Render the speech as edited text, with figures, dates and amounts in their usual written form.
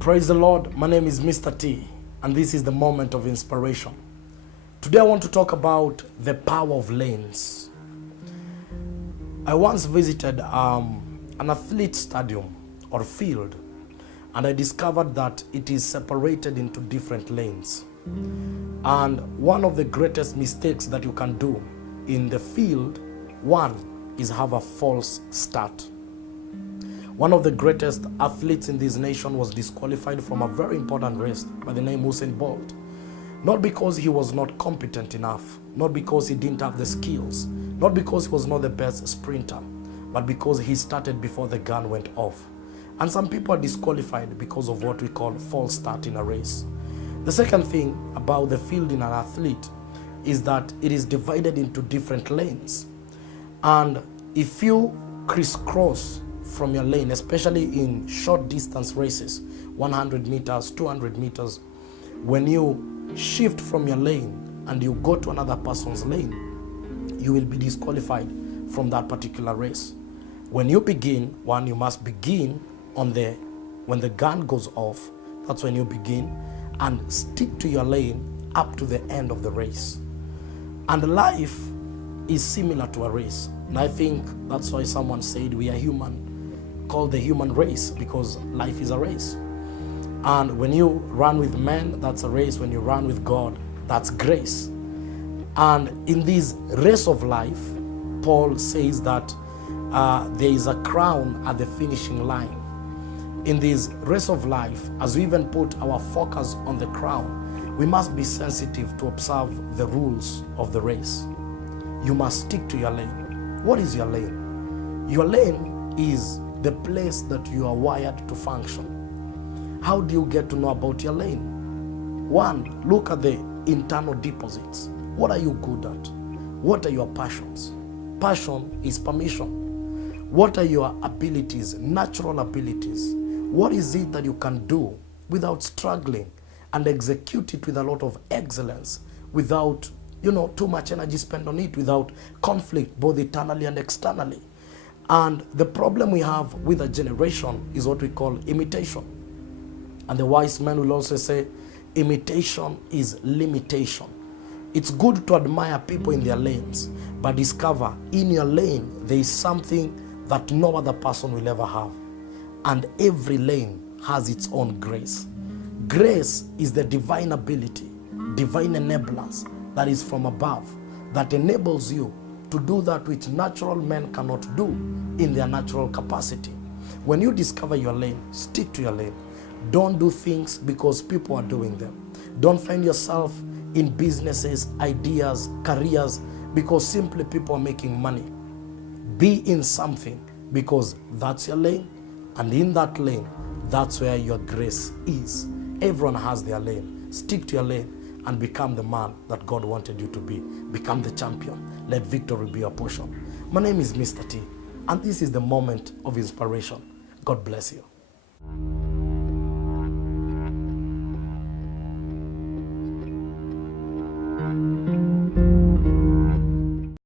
Praise the Lord. My name is Mr. T, and this is the moment of inspiration. Today I want to talk about the power of lanes. I once visited an athlete stadium or field, and I discovered that it is separated into different lanes. And one of the greatest mistakes that you can do in the field, one, is have a false start. One of the greatest athletes in this nation was disqualified from a very important race by the name Usain Bolt. Not because he was not competent enough, not because he didn't have the skills, not because he was not the best sprinter, but because he started before the gun went off. And some people are disqualified because of what we call false start in a race. The second thing about the field in an athlete is that it is divided into different lanes. And if you crisscross from your lane, especially in short distance races, 100 meters, 200 meters, when you shift from your lane and you go to another person's lane, you will be disqualified from that particular race. When you begin, one, you must begin when the gun goes off, that's when you begin, and stick to your lane up to the end of the race. And life is similar to a race. And I think that's why someone said we are human, called the human race, because life is a race. And when you run with men, that's a race. When you run with God, that's grace. And in this race of life, Paul says that there is a crown at the finishing line. In this race of life, as we even put our focus on the crown, we must be sensitive to observe the rules of the race. You must stick to your lane. What is your lane? Your lane is the place that you are wired to function. How do you get to know about your lane? One, look at the internal deposits. What are you good at? What are your passions? Passion is permission. What are your abilities, natural abilities? What is it that you can do without struggling and execute it with a lot of excellence, without too much energy spent on it, without conflict, both internally and externally? And the problem we have with a generation is what we call imitation. And the wise man will also say, imitation is limitation. It's good to admire people in their lanes, but discover in your lane there is something that no other person will ever have. And every lane has its own grace. Grace is the divine ability, divine enablers that is from above, that enables you to do that which natural men cannot do in their natural capacity. When you discover your lane, stick to your lane. Don't do things because people are doing them. Don't find yourself in businesses, ideas, careers because simply people are making money. Be in something because that's your lane, and in that lane, that's where your grace is. Everyone has their lane. Stick to your lane and become the man that God wanted you to be. Become the champion. Let victory be your portion. My name is Mr. T, and this is the moment of inspiration. God bless you.